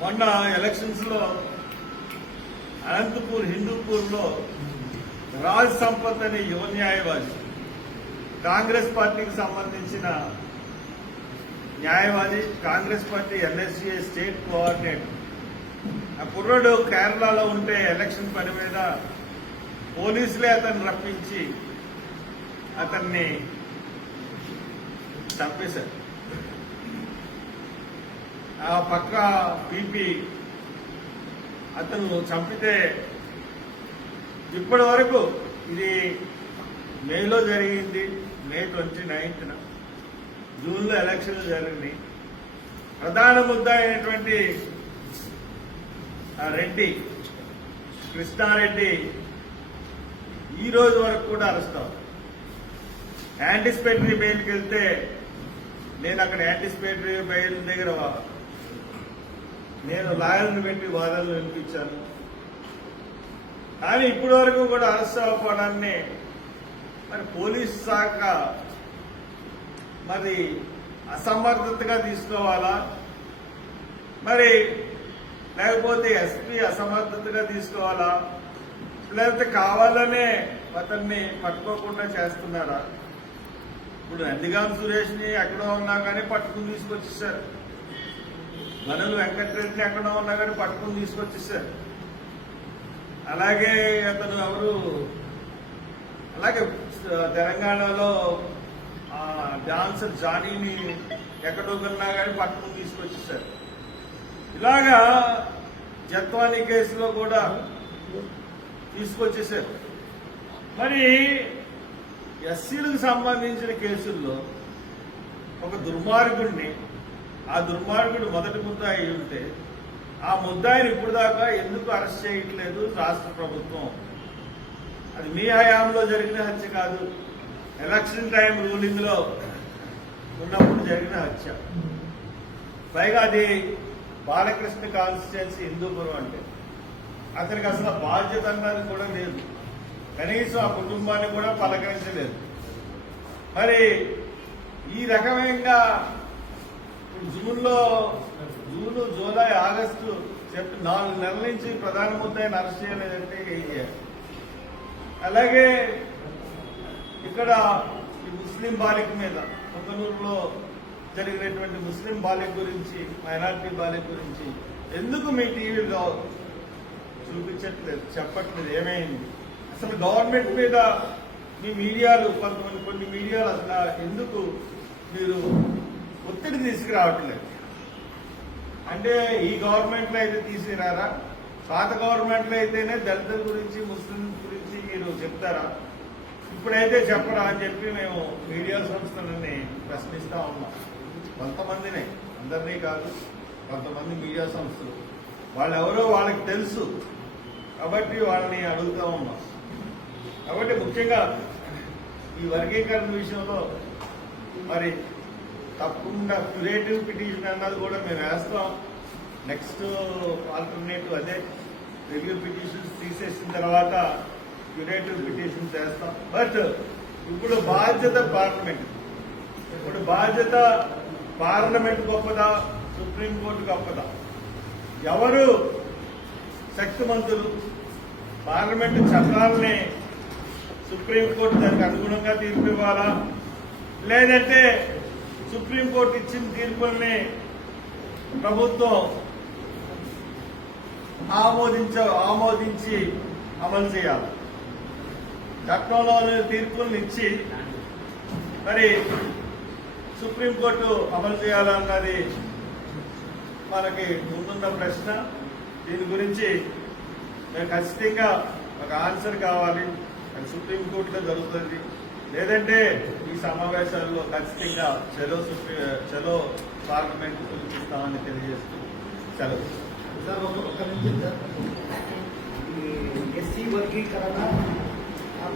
మొన్న ఎలక్షన్స్లో అనంతపూర్ హిందూపూర్లో రాజ్ సంపత్ అనే యువ న్యాయవాది కాంగ్రెస్ పార్టీకి సంబంధించిన న్యాయవాది Congress party NSCA state coordinator. ఆ కుర్రాడు కేరళలో ఉంటే ఎలక్షన్ పని మీద పోలీసులే అతన్ని రప్పించి అతన్ని చంపేశారు. ఆ పక్క పీపీ అతను చంపితే ఇప్పటి వరకు ఇది మేలో జరిగింది మే ట్వంటీ నైన్త్న జూన్లో ఎలక్షన్లు జరిగినాయి. ప్రధాన ముద్ద అయినటువంటి రెడ్డి కృష్ణారెడ్డి ఈ రోజు వరకు కూడా అరెస్ట్ అవ్వదు యాంటిసిపేటరీ బెయిల్కి వెళ్తే నేను అక్కడ యాంటిసిపేటరీ బెయిల్ దగ్గర నేను లాయర్ని పెట్టి వాదనలు వినిపించాను. కానీ ఇప్పటి వరకు కూడా అరెస్ట్ అవ్వకపోవడాన్ని మరి పోలీస్ శాఖ మరి అసమర్థతగా తీసుకోవాలా? మరి లేకపోతే ఎస్పీ అసమర్థతగా తీసుకోవాలా? లేకపోతే కావాలనే అతన్ని పట్టుకోకుండా చేస్తున్నారా? ఇప్పుడు నందిగాం సురేష్ని ఎక్కడో ఉన్నా కానీ పట్టుకుని తీసుకొచ్చేసారు మనులు వెంకటరెడ్డి ఎక్కడో ఉన్నా కానీ పట్టుకుని తీసుకొచ్చేసారు అలాగే అతను ఎవరు? అలాగే తెలంగాణలో డాన్సర్ జానీని ఎక్కడో ఉన్నా కానీ పట్టుకుని తీసుకొచ్చేసారు ఇలాగా జత్వానీ కేసులో కూడా తీసుకొచ్చేసారు. మరి ఎస్సీలకు సంబంధించిన కేసుల్లో ఒక దుర్మార్గుడిని ఆ దుర్మార్గుడు మొదటి ముద్దాయి అయి ఉంటే ఆ ముద్దాయిని ఇప్పుడు దాకా ఎందుకు అరెస్ట్ చేయట్లేదు రాష్ట్ర ప్రభుత్వం? అది మీ హయాంలో జరిగిన హత్య కాదు ఎలక్షన్ టైం రూలింగ్లో ఉన్నప్పుడు జరిగిన హత్య. పైగా అది బాలకృష్ణ కాన్స్టిట్యున్సీ హిందూపురం అంటే. అతనికి అసలు బాధ్యత అన్నది కూడా లేదు. కనీసం ఆ కుటుంబాన్ని కూడా పలకరించలేదు. మరి ఈ రకమైన ఇప్పుడు జూన్లో జూన్ జూలై ఆగస్టు చెప్పి నాలుగు నెలల నుంచి ప్రధాన ముద్దాయిని అరెస్ట్ చేయలేదంటే అలాగే ఇక్కడ ఈ ముస్లిం బాలిక మీద పొంగనూరులో జరిగినటువంటి ముస్లిం బాలిక గురించి మైనార్టీ బాలిక గురించి ఎందుకు మీ టీవీలో చూపించట్లేదు చెప్పట్లేదు ఏమైంది? అసలు గవర్నమెంట్ మీద మీ మీడియాలు కొంతమంది కొన్ని మీడియాలు అసలు ఎందుకు మీరు ఒత్తిడి తీసుకురావట్లేదు. అంటే ఈ గవర్నమెంట్లో అయితే తీసుకురారా పాత గవర్నమెంట్లో అయితేనే దళితుల గురించి ముస్లిం గురించి మీరు చెప్తారా? ఇప్పుడైతే చెప్పరా అని చెప్పి మేము మీడియా సంస్థలని ప్రశ్నిస్తా ఉన్నాం. కొంతమందినే అందరినీ కాదు కొంతమంది మీడియా సంస్థలు. వాళ్ళు ఎవరో వాళ్ళకి తెలుసు. కాబట్టి వాళ్ళని అడుగుతా ఉన్నాం. కాబట్టి ముఖ్యంగా ఈ వర్గీకరణ విషయంలో మరి తప్పకుండా క్యూరేటివ్ పిటిషన్ అన్నది కూడా మేము వేస్తాం. నెక్స్ట్ ఆల్టర్నేటివ్ అదే రివ్యూ పిటిషన్స్ తీసేసిన తర్వాత క్యూరేటివ్ పిటిషన్స్ వేస్తాం. బట్ ఇప్పుడు బాధ్యత పార్లమెంట్ ఇప్పుడు బాధ్యత పార్లమెంట్ గొప్పదా? సుప్రీంకోర్టు గొప్పదా? ఎవరు శక్తిమంతులు? పార్లమెంటు చట్టాలని సుప్రీంకోర్టు దానికి అనుగుణంగా తీర్పు ఇవ్వాలా? లేదంటే సుప్రీంకోర్టు ఇచ్చిన తీర్పుల్ని ప్రభుత్వం ఆమోదించ ఆమోదించి అమలు చేయాలి. చట్టంలోని తీర్పుల్ని ఇచ్చి మరి సుప్రీంకోర్టు అమలు చేయాలన్నది మనకి ముందున్న ప్రశ్న. దీని గురించి ఖచ్చితంగా ఒక ఆన్సర్ కావాలి. అది సుప్రీంకోర్టులో జరుగుతుంది. లేదంటే ఈ సమావేశాల్లో ఖచ్చితంగా చలో చలో పార్లమెంట్ పిలిపిస్తామని తెలియజేస్తూ సెలవు. సార్ ఒక ఒక్క నిమిషం సార్. ఈ ఎస్సీ వర్గీకరణ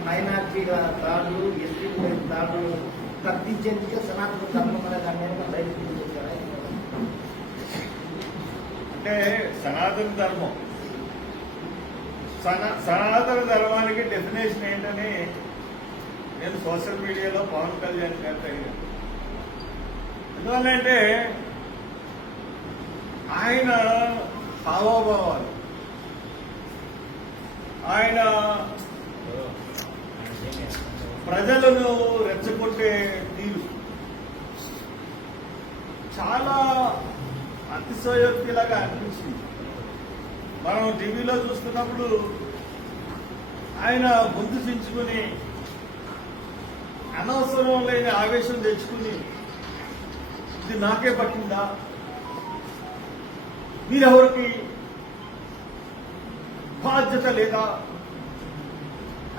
మైనార్టీల దాడులు ఎస్సీ దాడులు తగ్గించేందుకే సనాతన ధర్మం అనే దాని మీద చేశారా అంటే సనాతన ధర్మం. సనా సనాతన ధర్మానికి డెఫినేషన్ ఏంటని నేను సోషల్ మీడియాలో పవన్ కళ్యాణ్ చేత అడిగాను ఎందువల్లంటే ఆయన హావభావాలు. ఆయన ప్రజలను రెచ్చగొట్టే తీరు చాలా అతిశయోక్తిలాగా అనిపించింది. మనం టీవీలో చూస్తున్నప్పుడు ఆయన ముందు చించుకుని అనవసరం లేని ఆవేశం తెచ్చుకుని ఇది నాకే పట్టిందా? మీరెవరికి బాధ్యత లేదా?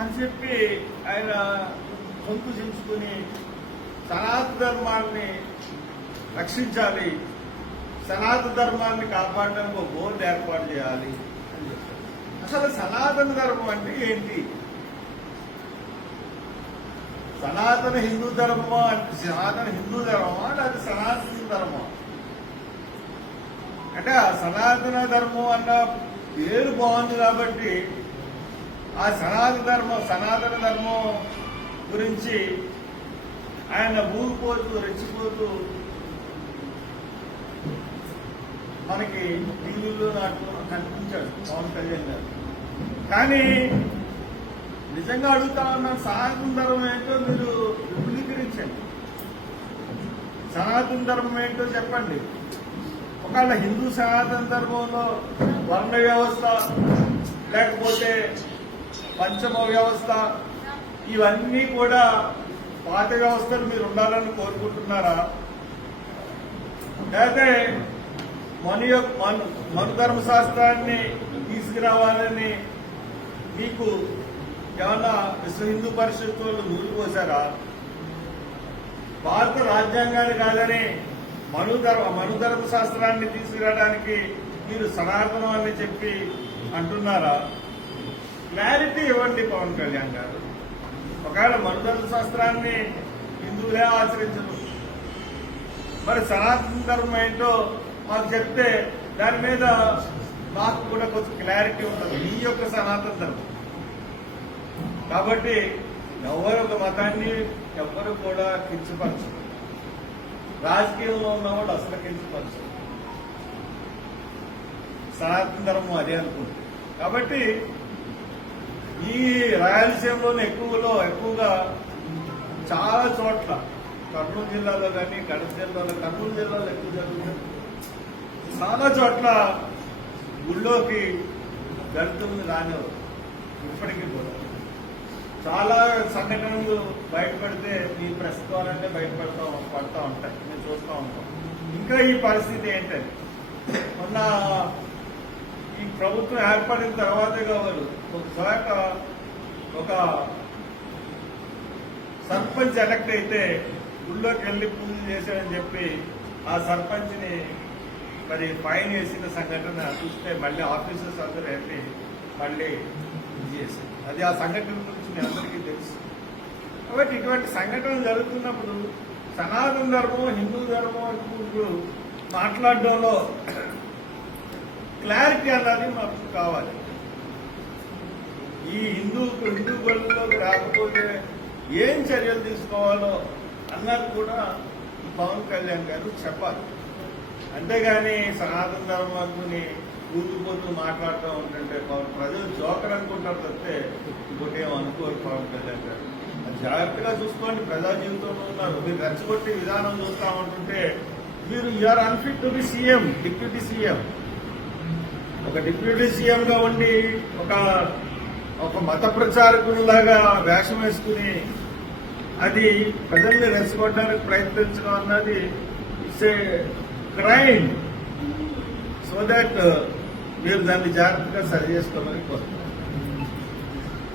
అని చెప్పి ఆయన గొంతు చించుకుని సనాతన ధర్మాన్ని రక్షించాలి సనాతన ధర్మాన్ని కాపాడడానికి ఒక బోర్డు ఏర్పాటు చేయాలి అని చెప్పారు. అసలు సనాతన ధర్మం అంటే ఏంటి? సనాతన హిందూ ధర్మమా? అంటే సనాతన హిందూ ధర్మమా? అది సనాతన ధర్మం అంటే ఆ సనాతన ధర్మం అన్న పేరు బాగుంది కాబట్టి ఆ సనాతన ధర్మం సనాతన ధర్మం గురించి ఆయన ఊగిపోతూ రెచ్చిపోతూ మనకి టీవీలో నాకు కనిపించాడు పవన్ కళ్యాణ్ గారు. కానీ నిజంగా అడుగుతా ఉన్నాను సనాతన ధర్మం ఏంటో మీరు విపులీకరించండి. సనాతన ధర్మం ఏంటో చెప్పండి. ఒకవేళ హిందూ సనాతన ధర్మంలో వర్ణ వ్యవస్థ లేకపోతే పంచమ వ్యవస్థ ఇవన్నీ కూడా పాత వ్యవస్థలు మీరు ఉండాలని కోరుకుంటున్నారా? లేకపోతే మన యొక్క మను మనుధర్మ ధర్మశాస్త్రాన్ని తీసుకురావాలని మీకు ఏమన్నా విశ్వ హిందూ పరిషత్ వాళ్ళు నూరు భారత రాజ్యాంగాన్ని కాదని మనుధర్మ మనుధర్మ శాస్త్రాన్ని తీసుకురావడానికి మీరు సనాతనం అని చెప్పి అంటున్నారా? క్లారిటీ ఇవ్వండి పవన్ కళ్యాణ్ గారు. ఒకవేళ మనుధర్మ శాస్త్రాన్ని హిందువులే ఆచరించరు. మరి సనాతన ధర్మం ఏంటో మాకు చెప్తే దాని మీద మాకు కూడా కొంచెం క్లారిటీ ఉంటుంది. మీ యొక్క సనాతన ధర్మం. కాబట్టి ఎవరు ఒక మతాన్ని ఎవ్వరు కూడా కించపరచరు. రాజకీయంలో ఉన్నవాడు అసలు కించపరచరు. సనాతన ధర్మం అదే అనుకుంటుంది కాబట్టి ఈ రాయలసీమలోనే ఎక్కువలో ఎక్కువగా చాలా చోట్ల కర్నూలు జిల్లాలో కానీ కడప జిల్లాలో కర్నూలు జిల్లాలో ఎక్కువ జరుగుతుంది. చాలా చోట్ల గుళ్ళోకి దళితుల్ని రానివ్వరు ఇప్పటికీ కూడా. చాలా సంఘటనలు బయటపడితే ఈ ప్రస్తుతాలంటే బయటపడతా పడతా ఉంటాయి. మేము చూస్తూ ఉంటాం. ఇంకా ఈ పరిస్థితి ఏంటంటే మొన్న ఈ ప్రభుత్వం ఏర్పడిన తర్వాత కావాలి ఒకసారి ఒక సర్పంచ్ ఎలక్ట్ అయితే గుళ్ళోకి వెళ్ళి పూజ చేశాడని చెప్పి ఆ సర్పంచ్ని మరి ఫైన్ వేసిన సంఘటన చూస్తే మళ్ళీ ఆఫీసర్స్ అందరూ వెళ్ళి మళ్ళీ ఇది చేశారు. అది ఆ సంఘటన గురించి మీ అందరికీ తెలుసు. కాబట్టి ఇటువంటి సంఘటనలు జరుగుతున్నప్పుడు సనాతన ధర్మం హిందూ ధర్మం అనుకుంటూ మాట్లాడడంలో క్లారిటీ అన్నది మాకు కావాలి. ఈ హిందూ హిందూ బడుల్లోకి రాకపోతే ఏం చర్యలు తీసుకోవాలో అన్నది కూడా పవన్ కళ్యాణ్ గారు చెప్పాలి. అంతేగాని సనాతన ధర్మాన్ని ఊగిపోతూ మాట్లాడుతూ ఉంటుంటే ప్రజలు జోకర్ అనుకుంటారు తప్పితే ఇంకోటి అనుకోరు పవన్ కళ్యాణ్ గారు జాగ్రత్తగా చూసుకోండి ప్రజా జీవితంలో ఉన్నారు. మీరు రెచ్చగొట్టే విధానం చూస్తా ఉంటుంటే మీరు you're unfit to be CM deputy CM ఒక డిప్యూటీ సీఎం గా ఉండి ఒక ఒక మత ప్రచారకులాగా వేషం వేసుకుని అది ప్రజల్ని రెచ్చగొట్టడానికి ప్రయత్నించడం అన్నది it's a crime so that మీరు దాన్ని జాగ్రత్తగా సరి చేసుకోమని కోరుతున్నాను